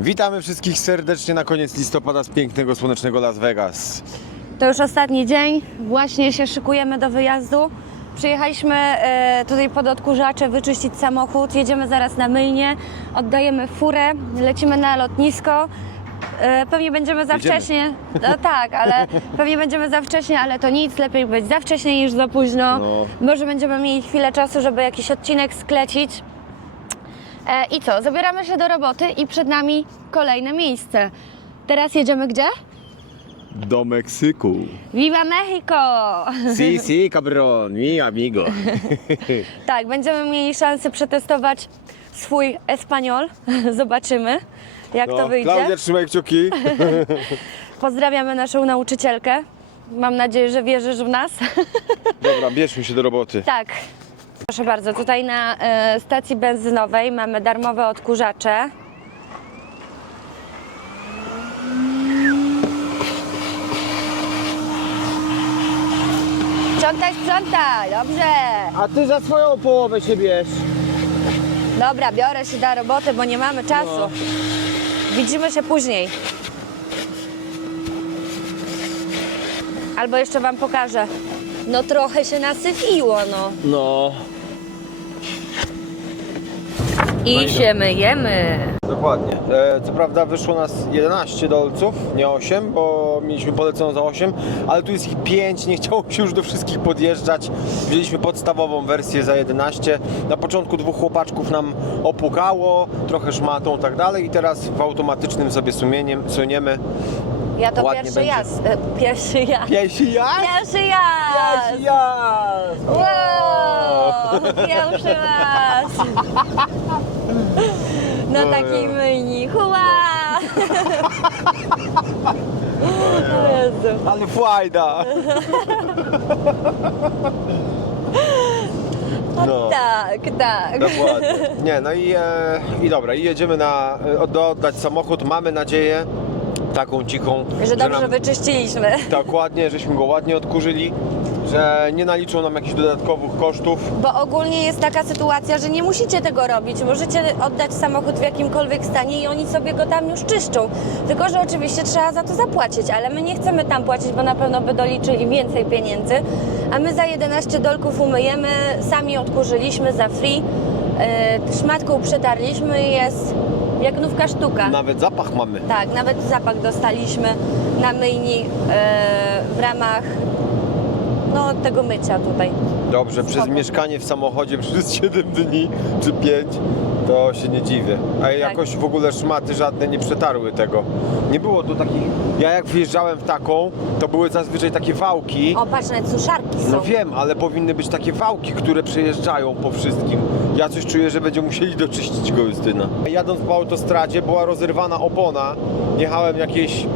Witamy wszystkich serdecznie na koniec listopada z pięknego, słonecznego Las Vegas. To już ostatni dzień, właśnie się szykujemy do wyjazdu. Przyjechaliśmy e, tutaj pod odkurzacze wyczyścić samochód, jedziemy zaraz na mylnię, oddajemy furę, lecimy na lotnisko. E, pewnie będziemy za Jedziemy. wcześnie. No tak, ale pewnie będziemy za wcześnie, ale to nic, lepiej być za wcześnie niż za późno. No. Może będziemy mieli chwilę czasu, żeby jakiś odcinek sklecić. E, I co? Zabieramy się do roboty i przed nami kolejne miejsce. Teraz jedziemy gdzie? Do Meksyku. Viva Mexico! Si, si, cabron, mi amigo. Tak, będziemy mieli szansę przetestować swój espanol. Zobaczymy, jak to wyjdzie. No, Klaudia, trzymaj kciuki. Pozdrawiamy naszą nauczycielkę. Mam nadzieję, że wierzysz w nas. Dobra, bierzmy się do roboty. tak. Proszę bardzo, tutaj na e, stacji benzynowej mamy darmowe odkurzacze. Sprzątaj, sprzątaj, dobrze. A ty za swoją połowę się bierz. Dobra, biorę się do roboty, bo nie mamy czasu. No. Widzimy się później. Albo jeszcze wam pokażę. No trochę się nasypiło, no. No. I się myjemy. Dokładnie. E, co prawda wyszło nas 11 dolców, nie 8, bo mieliśmy poleconą za 8, ale tu jest ich 5, nie chciało się już do wszystkich podjeżdżać. Wzięliśmy podstawową wersję za 11. Na początku dwóch chłopaczków nam opukało, trochę szmatą i tak dalej i teraz w automatycznym sobie sumieniem suniemy. Ja to Ładnie pierwszy będzie. jazd. e, Pierwszy jazd. Pierwszy jazd! Pierwszy jazd! Pierwszy jazd! Wow! Pierwszy raz! Na No. takiej myjni. Hua! O Jezu. Ale fajda! No. Tak, tak. Dokładnie. Nie, no i, e, i dobra, i jedziemy na, e, od- oddać samochód. Mamy nadzieję, taką cichą, Że dobrze nam, wyczyściliśmy. dokładnie, żeśmy go ładnie odkurzyli, że nie naliczą nam jakichś dodatkowych kosztów. Bo ogólnie jest taka sytuacja, że nie musicie tego robić. Możecie oddać samochód w jakimkolwiek stanie i oni sobie go tam już czyszczą. Tylko, że oczywiście trzeba za to zapłacić, ale my nie chcemy tam płacić, bo na pewno by doliczyli więcej pieniędzy. A my za 11 dolków umyjemy, sami odkurzyliśmy za free. Yy, szmatką przetarliśmy i jest jak nówka sztuka. Nawet zapach mamy. Tak, nawet zapach dostaliśmy na myjni yy, w ramach no, tego mycia tutaj. Dobrze, przez Spoko. mieszkanie w samochodzie przez 7 dni czy 5, to się nie dziwię. A jakoś w ogóle szmaty żadne nie przetarły tego. Nie było tu takich... Ja jak wjeżdżałem w taką, to były zazwyczaj takie wałki. O, patrz, nawet suszarki są. No wiem, ale powinny być takie wałki, które przejeżdżają po wszystkim. Ja coś czuję, że będziemy musieli doczyścić go Justyna. Jadąc po autostradzie była rozerwana opona. Jechałem jakieś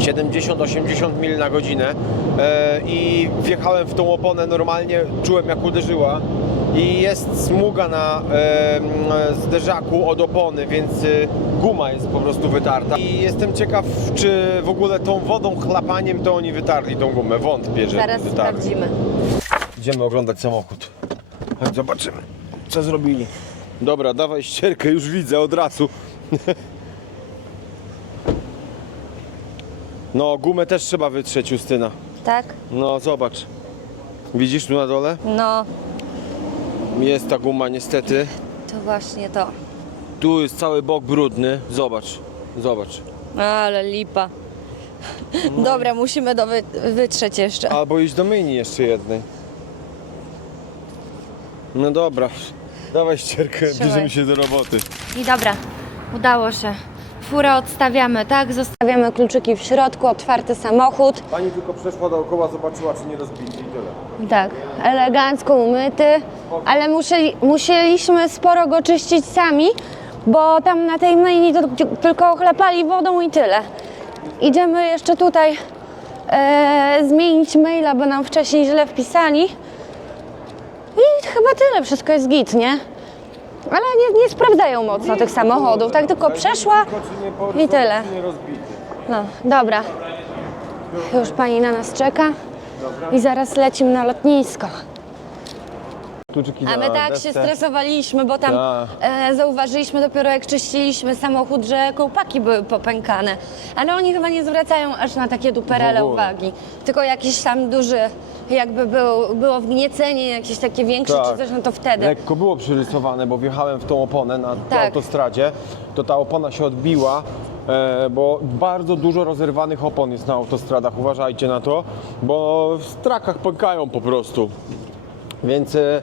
70-80 mil na godzinę e, i wjechałem w tą oponę normalnie, czułem jak uderzyła i jest smuga na e, zderzaku od opony, więc e, guma jest po prostu wytarta i jestem ciekaw, czy w ogóle tą wodą, chlapaniem to oni wytarli tą gumę, wątpię, że Zaraz wytarli. sprawdzimy. Idziemy oglądać samochód. Chodź, zobaczymy, co zrobili. Dobra, dawaj ścierkę, już widzę od razu. No, gumę też trzeba wytrzeć, Justyna. Tak? No, zobacz. Widzisz tu na dole? No, Jest ta guma niestety. to właśnie to. Tu jest cały bok brudny. Zobacz, zobacz. Ale lipa. Dobra, musimy do wy wytrzeć jeszcze. Albo iść do myjni jeszcze jednej. No dobra, dawaj ścierkę, Trzymaj. bierzemy się do roboty. I dobra, udało się. Furę odstawiamy, tak? Zostawiamy kluczyki w środku, otwarty samochód. Pani tylko przeszła dookoła, zobaczyła czy nie rozbity i tyle. Tak, elegancko umyty, ale musieli, musieliśmy sporo go czyścić sami, bo tam na tej myjni to tylko ochlepali wodą i tyle. Idziemy jeszcze tutaj e, zmienić maila, bo nam wcześniej źle wpisali. I chyba tyle, wszystko jest git, nie? Ale nie, nie sprawdzają mocno tych samochodów, tak tylko przeszła i tyle. No, dobra. Już pani na nas czeka i zaraz lecimy na lotnisko. Kluczyki A my tak się desce. stresowaliśmy, bo tam Tak. e, zauważyliśmy dopiero jak czyściliśmy samochód, że kołpaki były popękane. Ale oni chyba nie zwracają aż na takie duperele ogóle. uwagi. Tylko jakiś tam duży, jakby był, było wgniecenie jakieś takie większe Tak. czy coś, no to wtedy. Lekko było przyrysowane, bo wjechałem w tą oponę na Tak. autostradzie, to ta opona się odbiła, e, bo bardzo dużo rozerwanych opon jest na autostradach, uważajcie na to, bo w trakach pękają po prostu. Więc e,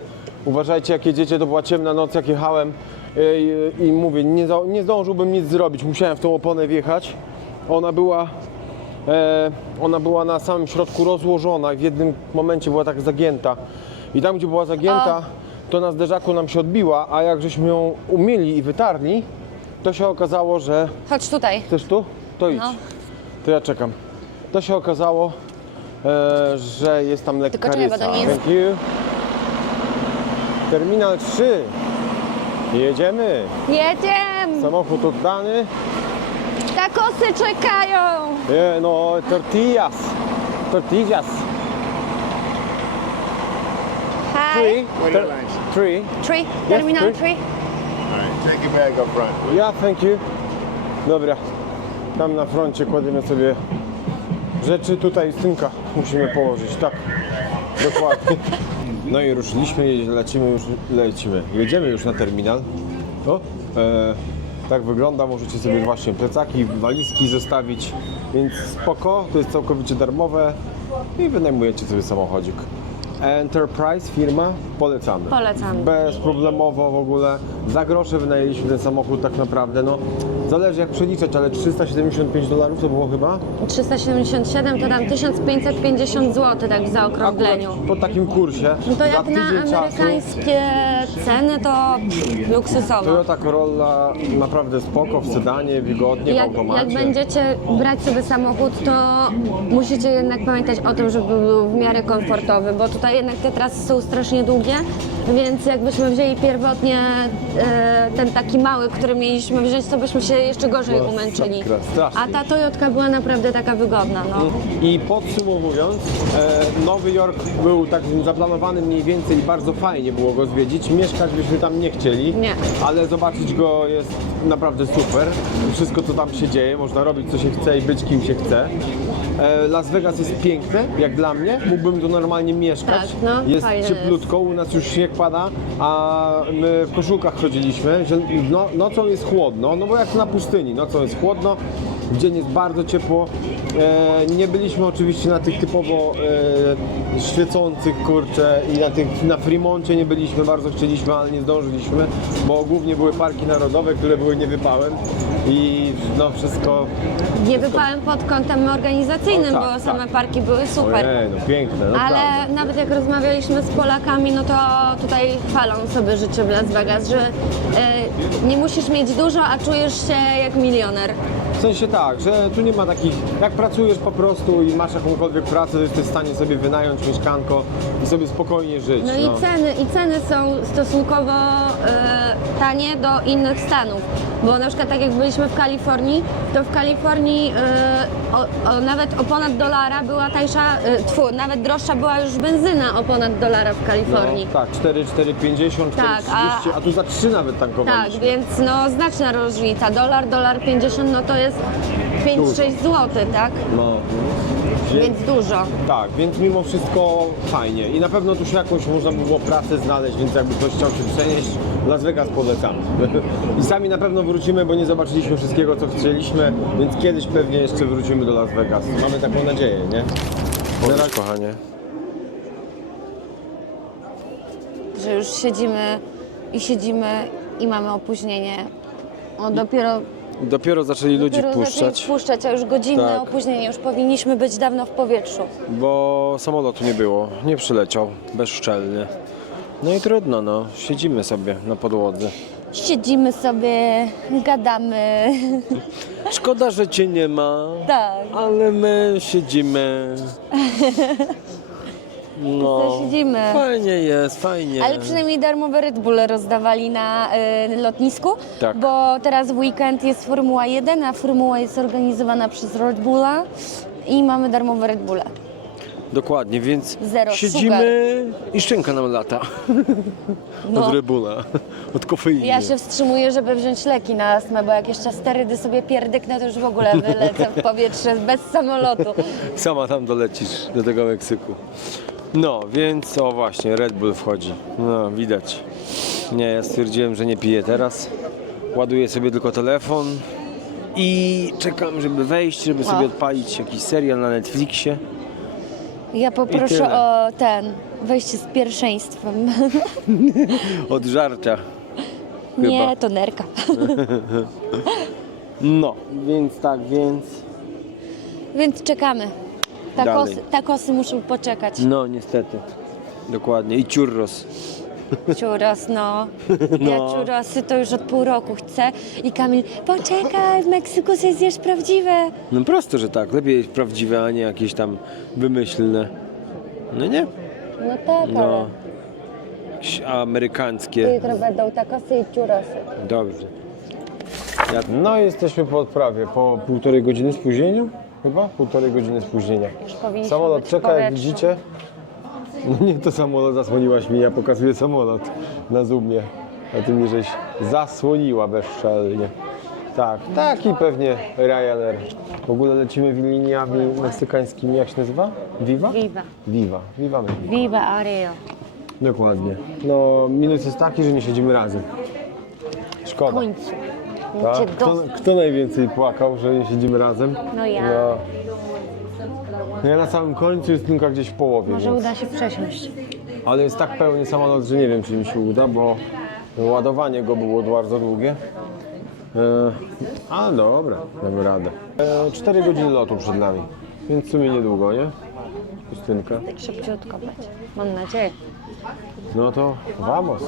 uważajcie jak jedziecie, to była ciemna noc jak jechałem e, i, i mówię, nie, nie zdążyłbym nic zrobić, musiałem w tą oponę wjechać. Ona była, e, ona była na samym środku rozłożona i w jednym momencie była tak zagięta. I tam gdzie była zagięta, to na zderzaku nam się odbiła, a jak żeśmy ją umyli i wytarli, to się okazało, że... Chodź tutaj. Chcesz tu? To idź. No. To ja czekam. To się okazało, e, że jest tam lekka Tylko czekaj, bo rysa. to nie jest- Thank you. Terminal 3. Jedziemy. Jedziemy! Samochód oddany. Takosy czekają! E, no, tortillas. Tortillas. Hi! Three. What three. Tree, terminal three. tree. All right, take your bag up front. Ja, thank you. Dobra. Tam na froncie kładziemy sobie rzeczy. Tutaj synka musimy położyć. Tak. Dokładnie. No i ruszyliśmy, lecimy już, lecimy. Jedziemy już na terminal. O, e, tak wygląda, możecie sobie właśnie plecaki, walizki zostawić, więc spoko, to jest całkowicie darmowe i wynajmujecie sobie samochodzik. Enterprise firma, polecamy. Polecamy. Bezproblemowo w ogóle. Za grosze wynajęliśmy ten samochód tak naprawdę, no zależy jak przeliczać, ale 375 dolarów to było chyba? 377 to tam 1550 zł, tak w zaokrągleniu. Akurat po takim kursie. No to jak na tydzień czasu amerykańskie ceny, to pff, luksusowo. Toyota Corolla naprawdę spoko, w sedanie, wygodnie, w Jak, automacie. jak będziecie brać sobie samochód, to musicie jednak pamiętać o tym, żeby był w miarę komfortowy, bo tutaj jednak te trasy są strasznie długie, więc jakbyśmy wzięli pierwotnie e, ten taki mały, który mieliśmy wziąć, to byśmy się jeszcze gorzej umęczyli. sakra, strasznie. A ta Toyotka była naprawdę taka wygodna, no. I podsumowując, e, Nowy Jork był takim zaplanowany mniej więcej i bardzo fajnie było go zwiedzić. Mieszkać byśmy tam nie chcieli, Nie. ale zobaczyć go jest naprawdę super. Wszystko co tam się dzieje, można robić co się chce i być kim się chce. E, Las Vegas jest piękne, jak dla mnie. Mógłbym tu normalnie mieszkać. Tak, no, jest fajne cieplutko, u nas już śnieg pada, a my w koszulkach chodziliśmy. Że No, nocą jest chłodno, no bo jak na pustyni, nocą jest chłodno, w dzień jest bardzo ciepło. E, nie byliśmy oczywiście na tych typowo e, świecących, kurczę, i na tych, na Fremoncie nie byliśmy, bardzo chcieliśmy, ale nie zdążyliśmy, bo głównie były parki narodowe, które były niewypałem i no wszystko... Nie wypałem pod kątem organizacyjnym, O, tak, bo same tak. parki były super. Ojej, no piękne, no Ale nawet jak rozmawialiśmy z Polakami, no to tutaj chwalą sobie życie w Las Vegas, że e, nie musisz mieć dużo, a czujesz się jak milioner. W sensie tak, że tu nie ma takich, jak pracujesz po prostu i masz jakąkolwiek pracę, to jesteś w stanie sobie wynająć mieszkanko i sobie spokojnie żyć. No, i ceny, i ceny są stosunkowo e, tanie do innych stanów. Bo na przykład tak jak byliśmy w Kalifornii, to w Kalifornii e, o, o, nawet o ponad dolara była tańsza, e, tfu, nawet droższa była już benzyna o ponad dolara w Kalifornii. No, tak, 4, 4, 50, 4, Tak, 30, a- a, tu za 3 nawet Tak, tankowaliśmy. więc no znaczna różnica. Dolar, dolar 50, no to jest 5-6 zł, tak? No, więc, Więc dużo. tak, więc mimo wszystko fajnie i na pewno tu się jakąś można by było pracę znaleźć, więc jakby ktoś chciał się przenieść, Las Vegas polecamy. I sami na pewno wrócimy, bo nie zobaczyliśmy wszystkiego, co chcieliśmy, więc kiedyś pewnie jeszcze wrócimy do Las Vegas. Mamy taką nadzieję, nie? Teraz, kochanie. Że już siedzimy i siedzimy i mamy opóźnienie. O, dopiero, Dopiero zaczęli ludzi dopiero zaczęli wpuszczać, wpuszczać, a już godzinne Tak. opóźnienie. Już powinniśmy być dawno w powietrzu. bo samolotu nie było, nie przyleciał, bezszczelnie. No i trudno, no, siedzimy sobie na podłodze. Siedzimy sobie, gadamy. Szkoda, że cię nie ma, Tak. ale my siedzimy. No, Siedzimy. fajnie jest, fajnie. Ale przynajmniej darmowe Red Bull rozdawali na y, lotnisku, Tak. bo teraz w weekend jest Formuła 1, a Formuła jest organizowana przez Red Bulla i mamy darmowe Red Bulle. Dokładnie, więc Zero siedzimy i szczęka nam lata. No. Od Rebula, od kofeiny. Ja się wstrzymuję, żeby wziąć leki na astmę, bo jak jeszcze sterydy sobie pierdyknę, to już w ogóle wylecę w powietrze bez samolotu. Sama tam dolecisz do tego Meksyku. No, więc o właśnie, Red Bull wchodzi. No, widać. Nie, ja stwierdziłem, że nie piję teraz. Ładuję sobie tylko telefon i czekam, żeby wejść, żeby sobie O. odpalić jakiś serial na Netflixie. Ja poproszę tyle. o ten, wejście z pierwszeństwem. Od żarcia. Chyba. Nie, to nerka. No, więc tak, więc. Więc czekamy. Dalej. Takosy, takosy muszą poczekać. No, niestety. Dokładnie. I churros. Churros, no. Ja No. churrosy to już od pół roku chcę. I Kamil, poczekaj, w Meksyku sobie zjesz prawdziwe. No prosto, że tak. Lepiej jest prawdziwe, a nie jakieś tam wymyślne. No nie? No tak, No. ale Jakieś amerykańskie. jutro będą takosy i churrosy. Dobrze. No jesteśmy po odprawie, po półtorej godziny spóźnienia? Chyba? Półtorej godziny spóźnienia. Już powinniśmy Samolot być czeka, jak powietrzu. widzicie. No nie to samolot zasłoniłaś mi, ja pokazuję samolot na zoomie. A ty mnie żeś zasłoniła bezczelnie. Tak, taki pewnie Ryanair. W ogóle lecimy w liniami meksykańskimi, jak się nazywa? Viva? Viva. Viva. Viva. Viva Aereo. Dokładnie. No minus jest taki, że nie siedzimy razem. W Szkoda. końcu. Tak? Cię Kto, kto najwięcej płakał, że nie siedzimy razem? No ja. No. No ja na samym końcu jest tylko gdzieś w połowie. Może więc... uda się przesiąść. Ale jest tak pełny samolot, że nie wiem, czy mi się uda, bo ładowanie go było bardzo długie. E, ale dobra, damy radę. E, 4 godziny lotu przed nami, więc w sumie niedługo, nie? Pustynka. Tak szybciutko będzie. Mam nadzieję. No to vamos.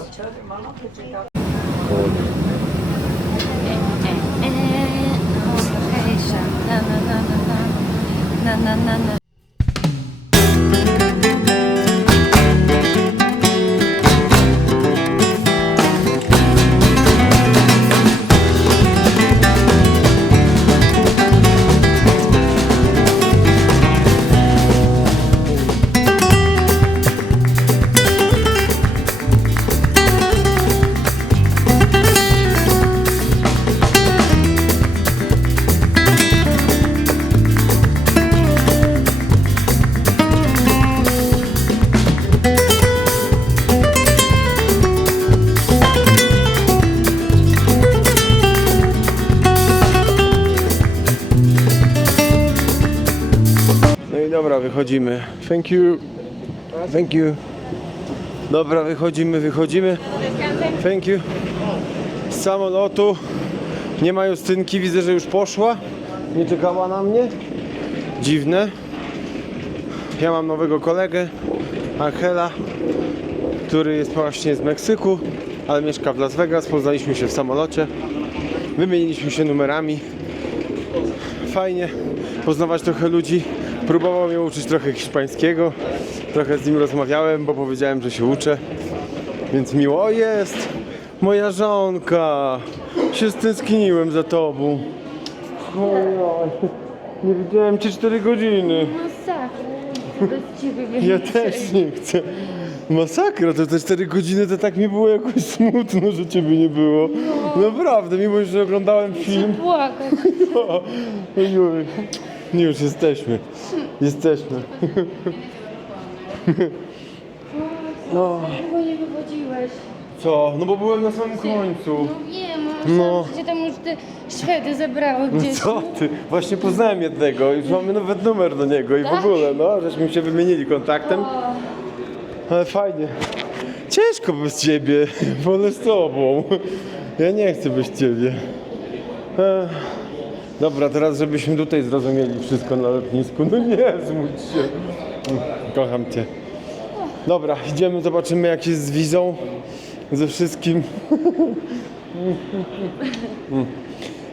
Na, na, na, na. Wychodzimy. Thank you. Thank you. Dobra, wychodzimy, wychodzimy. Thank you. Z samolotu. Nie ma Justynki, widzę, że już poszła. Nie czekała na mnie. Dziwne. Ja mam nowego kolegę, Angela, który jest właśnie z Meksyku, ale mieszka w Las Vegas. Poznaliśmy się w samolocie. Wymieniliśmy się numerami fajnie poznawać trochę ludzi. Próbował mnie uczyć trochę hiszpańskiego. Trochę z nim rozmawiałem, bo powiedziałem, że się uczę. Więc miło jest. Moja żonka. Się stęskniłem za tobą. Ojoj, Nie widziałem cię 4 godziny. Masakra. Bez ciebie Ja też nie chcę. Masakra, to te 4 godziny to tak mi było jakoś smutno, że ciebie nie było. Naprawdę, mimo że oglądałem film. Płakać. Ojej. Już jesteśmy. Jesteśmy. No, Bo nie wychodziłeś. co? No bo byłem na samym końcu. Wiem, No. że cię tam już te Szwedy zebrały gdzieś. Co ty? Właśnie poznałem jednego, już mamy nawet numer do niego i w ogóle, no, żeśmy się wymienili kontaktem. Ale fajnie. Ciężko bez ciebie, wolę z tobą. Ja nie chcę bez ciebie. Ech. Dobra, teraz żebyśmy tutaj zrozumieli wszystko na lotnisku. No nie, zmódź się. Kocham cię. Dobra, idziemy, zobaczymy jak jest z wizą, ze wszystkim.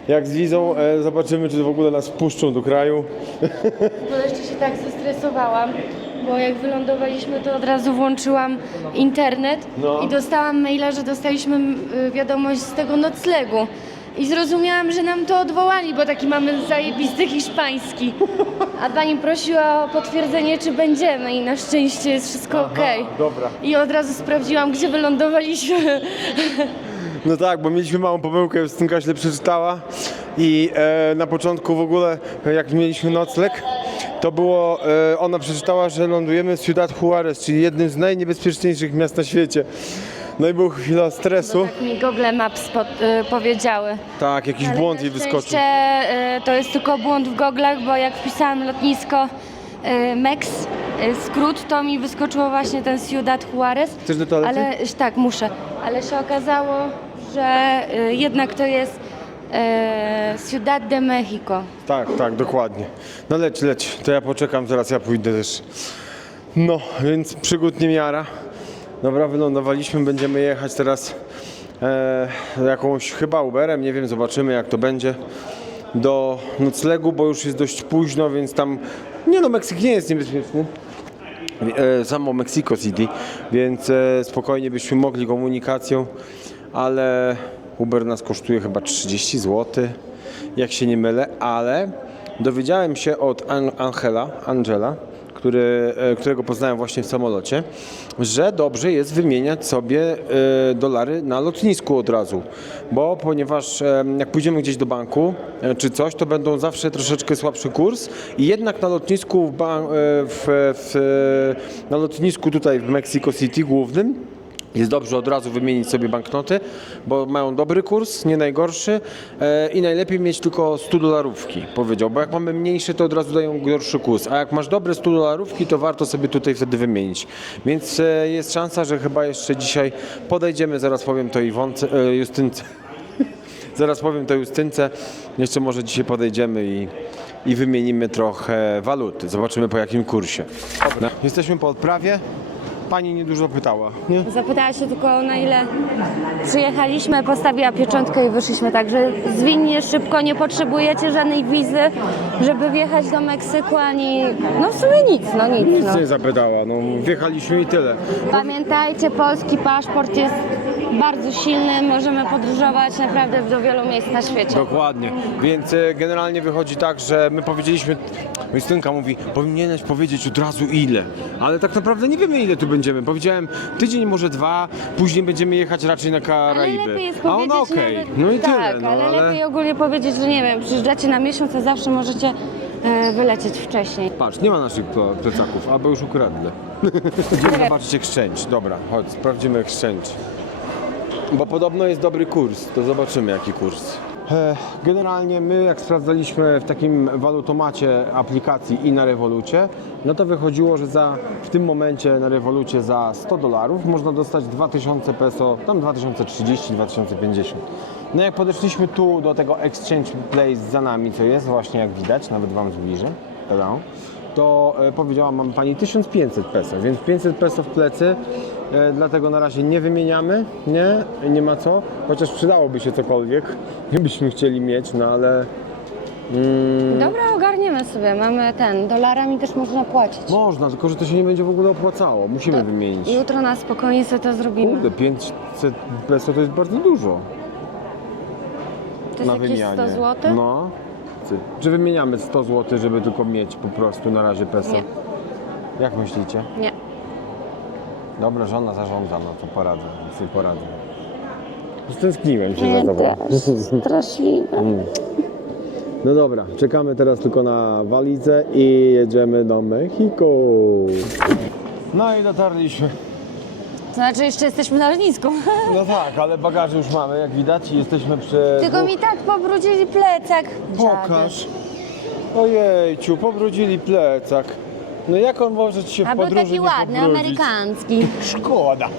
Jak z wizą, e, zobaczymy czy w ogóle nas wpuszczą do kraju. Bo jeszcze się tak zestresowałam, bo jak wylądowaliśmy, to od razu włączyłam internet No. i dostałam maila, że dostaliśmy y, wiadomość z tego noclegu. I zrozumiałam, że nam to odwołali, bo taki mamy zajebisty hiszpański. A pani prosiła o potwierdzenie, czy będziemy i na szczęście jest wszystko okej. dobra. I od razu sprawdziłam, gdzie wylądowaliśmy. No tak, bo mieliśmy małą pomyłkę, Justynka źle przeczytała i e, na początku w ogóle, e, jak mieliśmy nocleg, to było, e, ona przeczytała, że lądujemy w Ciudad Juarez, czyli jednym z najniebezpieczniejszych miast na świecie. No i była chwila stresu. Tak mi Google Maps pod, y, powiedziały. Tak, jakiś Ale błąd na jej wyskoczył. szczęście, y, to jest tylko błąd w goglach, bo jak wpisałam lotnisko y, MEX, y, skrót, to mi wyskoczyło właśnie ten Ciudad Juarez. Chcesz do toalety? Ale tak, muszę. Ale się okazało, że y, jednak to jest y, Ciudad de Mexico. Tak, tak, dokładnie. No leć, leć, to ja poczekam, zaraz ja pójdę też. No, więc przygód nie miara. Dobra, wylądowaliśmy, będziemy jechać teraz e, jakąś chyba Uberem, nie wiem, zobaczymy jak to będzie. Do noclegu, bo już jest dość późno, więc tam, nie no, Meksyk nie jest niebezpieczny. E, samo Mexico City, więc e, spokojnie byśmy mogli komunikacją, ale Uber nas kosztuje chyba 30 zł, jak się nie mylę, ale dowiedziałem się od An- Angela, Angela, który, e, którego poznałem właśnie w samolocie, że dobrze jest wymieniać sobie e, dolary na lotnisku od razu, bo ponieważ e, jak pójdziemy gdzieś do banku czy coś, to będą zawsze troszeczkę słabszy kurs i jednak na lotnisku w, w, w, na lotnisku tutaj w Mexico City głównym jest dobrze od razu wymienić sobie banknoty, bo mają dobry kurs, nie najgorszy e, i najlepiej mieć tylko 100 dolarówki, powiedział, bo jak mamy mniejsze, to od razu dają gorszy kurs, a jak masz dobre 100 dolarówki, to warto sobie tutaj wtedy wymienić. Więc e, jest szansa, że chyba jeszcze dzisiaj podejdziemy, zaraz powiem to Iwonce, e, Justynce. Zaraz powiem to Justynce. Jeszcze może dzisiaj podejdziemy i, i wymienimy trochę waluty. Zobaczymy po jakim kursie. No. Jesteśmy po odprawie. Pani niedużo pytała. Nie? Zapytała się tylko na ile przyjechaliśmy, postawiła pieczątkę i wyszliśmy. Także zwinnie, szybko, nie potrzebujecie żadnej wizy, żeby wjechać do Meksyku, ani... No w sumie nic, no nic. Nic No. nie zapytała, no wjechaliśmy i tyle. Pamiętajcie, polski paszport jest bardzo silny, możemy podróżować naprawdę do wielu miejsc na świecie. Dokładnie. Więc e, generalnie wychodzi tak, że my powiedzieliśmy, Justynka mówi, powinieneś powiedzieć od razu ile, ale tak naprawdę nie wiemy ile tu będziemy. Powiedziałem tydzień, może dwa, później będziemy jechać raczej na Ale Karaiby. lepiej jest A powiedzieć ona okej. nawet, No i tak, tyle, no ale, ale... lepiej ogólnie powiedzieć, że nie wiem, przyjeżdżacie na miesiąc, a zawsze możecie e, wylecieć wcześniej. Patrz, nie ma naszych ple- plecaków, albo już ukradli. Idziemy zobaczyć exchange. Dobra, chodź, sprawdzimy exchange. Bo podobno jest dobry kurs, to zobaczymy jaki kurs. E, Generalnie my jak sprawdzaliśmy w takim walutomacie aplikacji i na Revolucie, no to wychodziło, że za, w tym momencie na Revolucie za 100 dolarów można dostać 2000 peso, tam 2030, 2050. No jak podeszliśmy tu do tego exchange place za nami, co jest właśnie jak widać, nawet wam zbliżę. To e, powiedziała mam pani 1500 peso, więc 500 peso w plecy, e, dlatego na razie nie wymieniamy, nie, nie ma co, chociaż przydałoby się cokolwiek, gdybyśmy chcieli mieć, no ale Dobra, ogarniemy sobie, mamy ten, dolarami też można płacić. można, tylko że to się nie będzie w ogóle opłacało, musimy wymienić. Jutro na spokojnie sobie to zrobimy. Kurde, 500 peso to jest bardzo dużo To jest na jakieś wymianie. 100 zł? No. Czy- Czy wymieniamy 100 zł, żeby tylko mieć po prostu na razie peso? Nie. Jak myślicie? Nie. Dobra, żona zarządza, no to poradzę, nic nie poradzę. Stęskniłem się Nie, za tobą. Straszliwe. No dobra, czekamy teraz tylko na walizę i jedziemy do Mexico. No i dotarliśmy. To znaczy jeszcze jesteśmy na lotnisku. No tak, ale bagaże już mamy, jak widać, i jesteśmy przy... Tylko mi tak pobrudzili plecak. Pokaż. Ojejciu, pobrudzili plecak. No jak on może ci się w A był podróży taki nie ładny, pobrudzić? amerykański. Szkoda.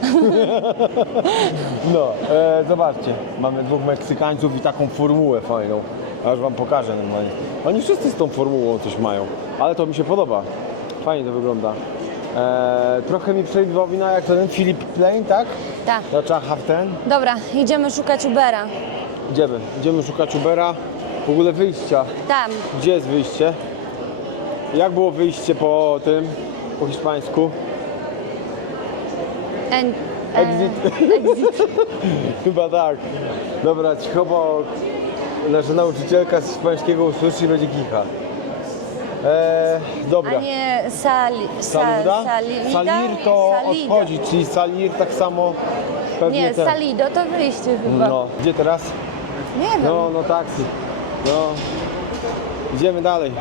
No, e, zobaczcie, mamy dwóch Meksykańców i taką formułę fajną. Aż wam pokażę normalnie. Oni wszyscy z tą formułą coś mają, ale to mi się podoba. Fajnie to wygląda. E, trochę mi przypomina jak ten Philip Plain, tak? Tak. Have ten. Dobra, idziemy szukać Ubera. Idziemy, idziemy szukać Ubera. W ogóle wyjścia. Tam. Gdzie jest wyjście? Jak było wyjście po tym, po hiszpańsku? En, Exit. Chyba tak. Dobra, cicho, bo nasza nauczycielka z hiszpańskiego usłyszy i będzie kicha. Eee, dobra. A nie sali, sa, Saluda? salida? Salir to Salida. odchodzi, czyli salir tak samo pewnie Nie, ten. salido to wyjście chyba. No, gdzie teraz? Nie wiem. No, no taksi. No. Idziemy dalej.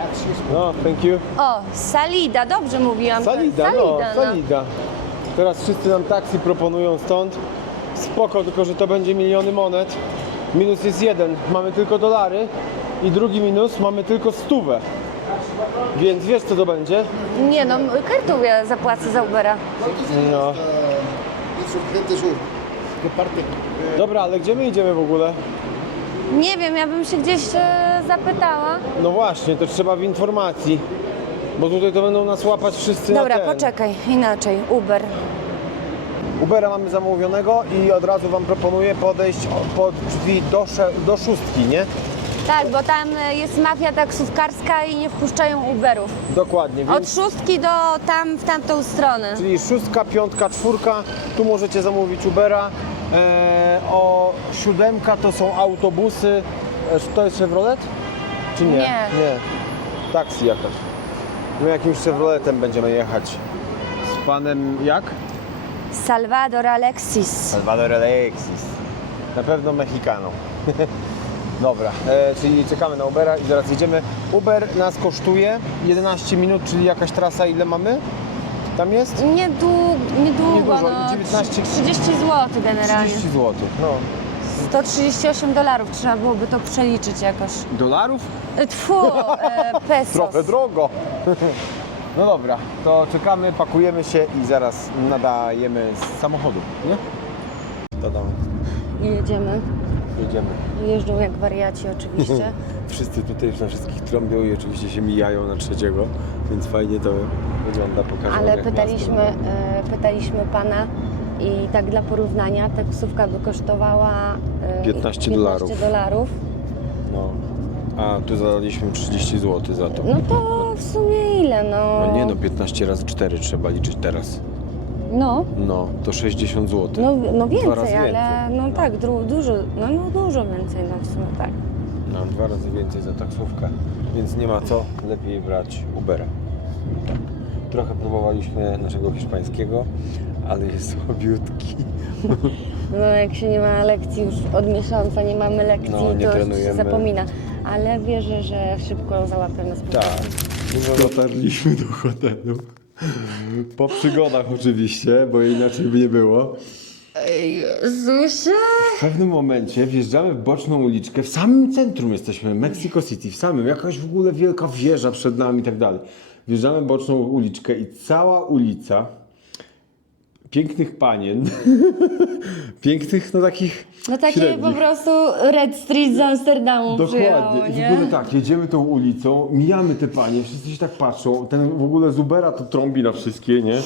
No, thank you. O, salida, dobrze mówiłam. Salida, salida no, salida. Teraz wszyscy nam taksi proponują stąd. Spoko, tylko że to będzie miliony monet. Minus jest jeden, mamy tylko dolary. I drugi minus, mamy tylko stówę. Więc wiesz co to będzie? Nie no, kartą ja zapłacę za Ubera. No. Dobra, ale gdzie my idziemy w ogóle? Nie wiem, ja bym się gdzieś e, zapytała. No właśnie, to trzeba w informacji. Bo tutaj to będą nas łapać wszyscy Dobra, na ten. poczekaj, inaczej, Uber. Ubera mamy zamówionego i od razu Wam proponuję podejść o- pod drzwi do, sze- do szóstki, nie? Tak, bo tam e, jest mafia taksówkarska i nie wpuszczają Uberów. Dokładnie. Więc, Od szóstki do tam, w tamtą stronę. Czyli szóstka, piątka, czwórka, tu możecie zamówić Ubera. E, o siódemka to są autobusy. E, to jest Chevrolet? Czy nie? Nie. Nie. Taksi jakaś. My jakimś Chevroletem będziemy jechać. Z panem jak? Salvador Alexis. Salvador Alexis. Na pewno Mexicano. Dobra, e, czyli czekamy na Ubera i zaraz jedziemy. Uber nas kosztuje 11 minut, czyli jakaś trasa ile mamy? Tam jest? Niedługo, niedługo Niedużo, no, 19 30 zł generalnie. 30 zł. No. 138 dolarów, trzeba byłoby to przeliczyć jakoś. Dolarów? E, Tfu, e, pesos. Trochę drogo. No dobra, to czekamy, pakujemy się i zaraz nadajemy z samochodu, nie? To dam. I jedziemy. Jedziemy. Jeżdżą jak wariaci oczywiście. Wszyscy tutaj na wszystkich trąbią i oczywiście się mijają na trzeciego, więc fajnie to wygląda, pokażę Ale pytaliśmy, e, pytaliśmy pana i tak dla porównania taksówka by kosztowała e, 15 dolarów. dolarów. No. A tu zadaliśmy 30 zł za to. No to w sumie ile no? No nie no, 15 razy 4 trzeba liczyć teraz. No, No, to 60 zł. no, no Dwa razy więcej, ale no tak, dru, dużo, no, no dużo więcej, no w sumie tak. No, dwa razy więcej za taksówkę, więc nie ma co, lepiej brać Ubera. Trochę próbowaliśmy naszego hiszpańskiego, ale jest słabiutki. No jak się nie ma lekcji już od miesiąca, nie mamy lekcji, No, nie to już się trenujemy. zapomina. Ale wierzę, że szybko załapiemy spokój. Tak. Dotarliśmy do hotelu. Po przygodach oczywiście, bo inaczej by nie było. Jezusie! W pewnym momencie wjeżdżamy w boczną uliczkę, w samym centrum jesteśmy, Mexico City, w samym, jakaś w ogóle wielka wieża przed nami i tak dalej. Wjeżdżamy w boczną uliczkę i cała ulica pięknych panien, pięknych, no takich No takie średnich. po prostu Red Street z Amsterdamu przyjechało, Dokładnie. I w nie? ogóle tak, jedziemy tą ulicą, mijamy te panie, wszyscy się tak patrzą. Ten w ogóle z Ubera to trąbi na wszystkie, nie?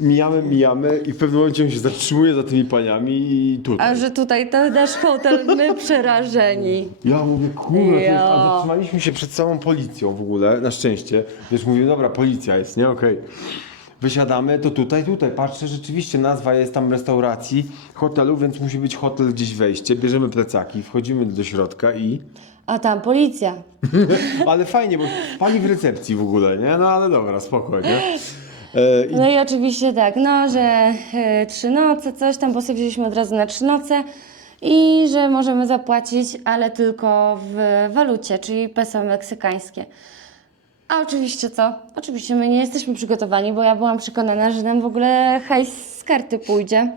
Mijamy, mijamy i w pewnym momencie on się zatrzymuje za tymi paniami i tutaj. A że tutaj to nasz hotel, my przerażeni. Ja mówię, kurde, to jest, Ja. a zatrzymaliśmy się przed całą policją w ogóle, na szczęście. Wiesz, mówię, dobra, policja jest, nie? Okej. Wysiadamy, to tutaj, tutaj, patrzę, rzeczywiście nazwa jest tam restauracji, hotelu, więc musi być hotel gdzieś wejście. Bierzemy plecaki, wchodzimy do środka i... A tam policja. Ale fajnie, bo pani w recepcji w ogóle, nie? No ale dobra, spokojnie. E, i No i oczywiście tak, no, że e, trzy noce, coś tam, bo sobie wzięliśmy od razu na trzy noce i że możemy zapłacić, ale tylko w walucie, czyli peso meksykańskie. A oczywiście co? Oczywiście my nie jesteśmy przygotowani, bo ja byłam przekonana, że nam w ogóle hajs z karty pójdzie.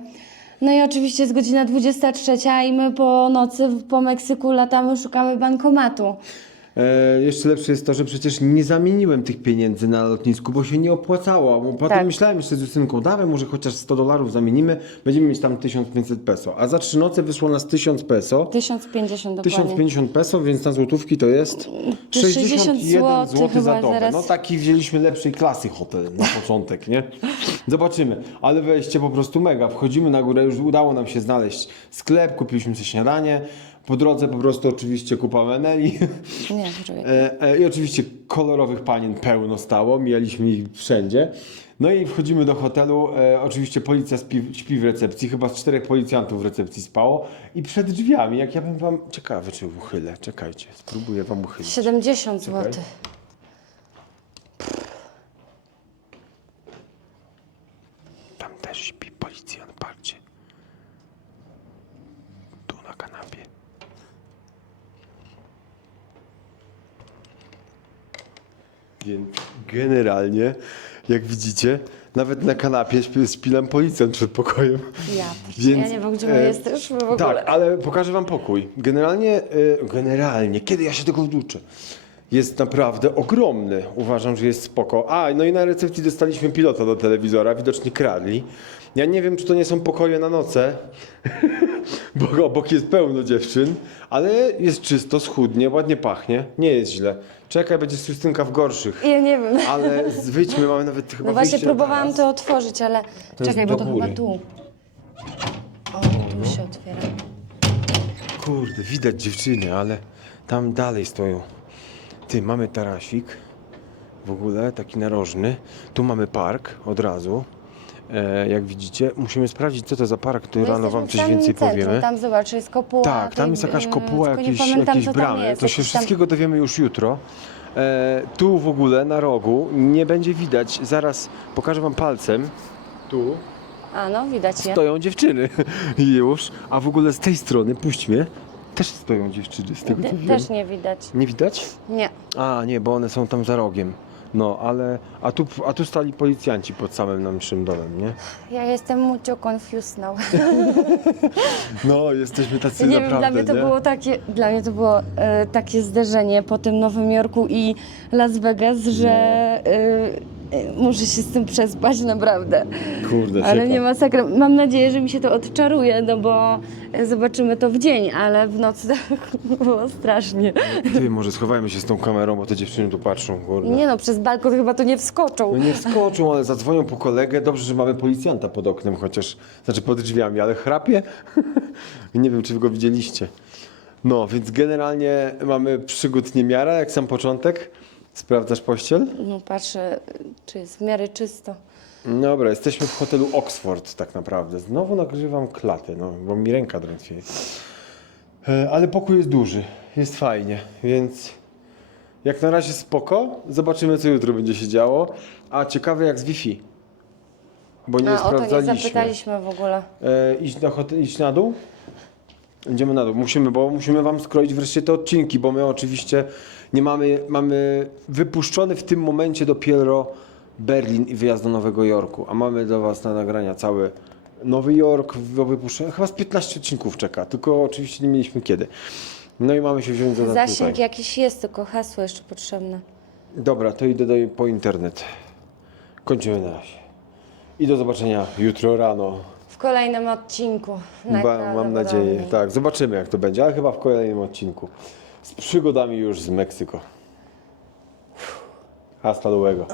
No i oczywiście jest godzina 23 i my po nocy po Meksyku latamy, szukamy bankomatu. E, jeszcze lepsze jest to, że przecież nie zamieniłem tych pieniędzy na lotnisku, bo się nie opłacało. Bo potem Tak. myślałem jeszcze z Justynką, dawaj może chociaż 100 dolarów zamienimy, będziemy mieć tam 1500 peso. A za trzy noce wyszło nas 1000 peso. 1050 dokładnie. 1050 peso, więc na złotówki to jest To 60 61 zł zł za chyba dobę. zaraz. No taki wzięliśmy lepszej klasy hotel na początek, nie? Zobaczymy. Ale wejście po prostu mega. Wchodzimy na górę, już udało nam się znaleźć sklep, kupiliśmy sobie śniadanie. Po drodze po prostu oczywiście kupa meneli. Nie. E, e, I oczywiście kolorowych panien pełno stało, mijaliśmy ich wszędzie. No i wchodzimy do hotelu, e, oczywiście policja śpi, śpi w recepcji, chyba z czterech policjantów w recepcji spało i przed drzwiami, jak ja bym wam, ciekawy czy uchylę, czekajcie, spróbuję wam uchylić. 70 zł. Czekaj. Tam też śpi policjant, patrzcie. Tu na kanapie. Więc generalnie, jak widzicie, nawet na kanapie nam policjant przed pokojem. Ja, Więc, ja nie wiem, gdzie my e, jesteśmy w ogóle. Tak, ale pokażę wam pokój. Generalnie, e, generalnie, kiedy ja się tego wduczę? Jest naprawdę ogromny. Uważam, że jest spoko. A, no i na recepcji dostaliśmy pilota do telewizora, widocznie kradli. Ja nie wiem, czy to nie są pokoje na noce, bo obok jest pełno dziewczyn, ale jest czysto, schudnie, ładnie pachnie, nie jest źle. Czekaj, będzie sustynka w gorszych. Ja nie wiem. Ale z- wyjdźmy, mamy nawet chyba No właśnie wyjście na próbowałam taras. to otworzyć, ale jest czekaj, do bo to góry. chyba tu. O, tu się otwiera. Kurde, widać dziewczyny, ale tam dalej stoją. Ty, mamy tarasik, w ogóle taki narożny. Tu mamy park od razu. E, jak widzicie, musimy sprawdzić, co to za park, tu My rano wam coś więcej powiemy. Tam zobacz, jest kopuła. Tak, tam tej- jest jakaś mm, kopuła, tylko nie jakieś, pamiętam, jakieś co tam bramy. jest, to się jakiś tam- wszystkiego dowiemy już jutro. E, tu w ogóle na rogu nie będzie widać, zaraz pokażę wam palcem. Tu A no, widać je. stoją dziewczyny już, a w ogóle z tej strony, puść mnie, też stoją dziewczyny, z tego co Te- wiem. Też nie widać. Nie widać? Nie. A, nie, bo one są tam za rogiem. No, ale. A tu, a tu stali policjanci pod samym naszym domem, nie? Ja jestem mucho confused now. No, jesteśmy tacy nie wiem, naprawdę. dla mnie to nie? było takie, dla mnie to było e, takie zderzenie po tym Nowym Jorku i Las Vegas, że No. e, muszę się z tym przespać naprawdę. Kurde, Ale nie masakra. Mam nadzieję, że mi się to odczaruje, no bo e, zobaczymy to w dzień, ale w nocy to było strasznie. Ty, może schowajmy się z tą kamerą, bo te dziewczyny tu patrzą, kurde. Nie no, przez balkon chyba to nie wskoczą. No nie wskoczą, ale zadzwonią po kolegę. Dobrze, że mamy policjanta pod oknem, chociaż, znaczy pod drzwiami, ale chrapie. nie wiem, czy wy go widzieliście. No, więc generalnie mamy przygód niemiara, jak sam początek. Sprawdzasz pościel? No patrzę, czy jest w miarę czysto. Dobra, jesteśmy w hotelu Oxford tak naprawdę. Znowu nagrywam klatę, no, bo mi ręka drętwieje. E, Ale pokój jest duży, jest fajnie, więc jak na razie spoko. Zobaczymy, co jutro będzie się działo. A ciekawe jak z Wi-Fi. Bo nie A o to nie sprawdzaliśmy. zapytaliśmy w ogóle. E, iść, na hotel, iść na dół? Idziemy na dół. Musimy, bo musimy wam skroić wreszcie te odcinki, bo my oczywiście nie mamy, mamy wypuszczony w tym momencie dopiero Berlin i wyjazd do Nowego Jorku, a mamy do was na nagrania cały Nowy Jork do wypuszczenia. Chyba z 15 odcinków czeka, tylko oczywiście nie mieliśmy kiedy. No i mamy się wziąć za Zasięg tutaj. jakiś jest, tylko hasło jeszcze potrzebne. Dobra, to idę do, po internet. Kończymy na razie. I do zobaczenia jutro rano. W kolejnym odcinku. Ba, mam nadzieję, tak. Zobaczymy jak to będzie, ale chyba w kolejnym odcinku. Z przygodami już z Meksyko. Hasta luego.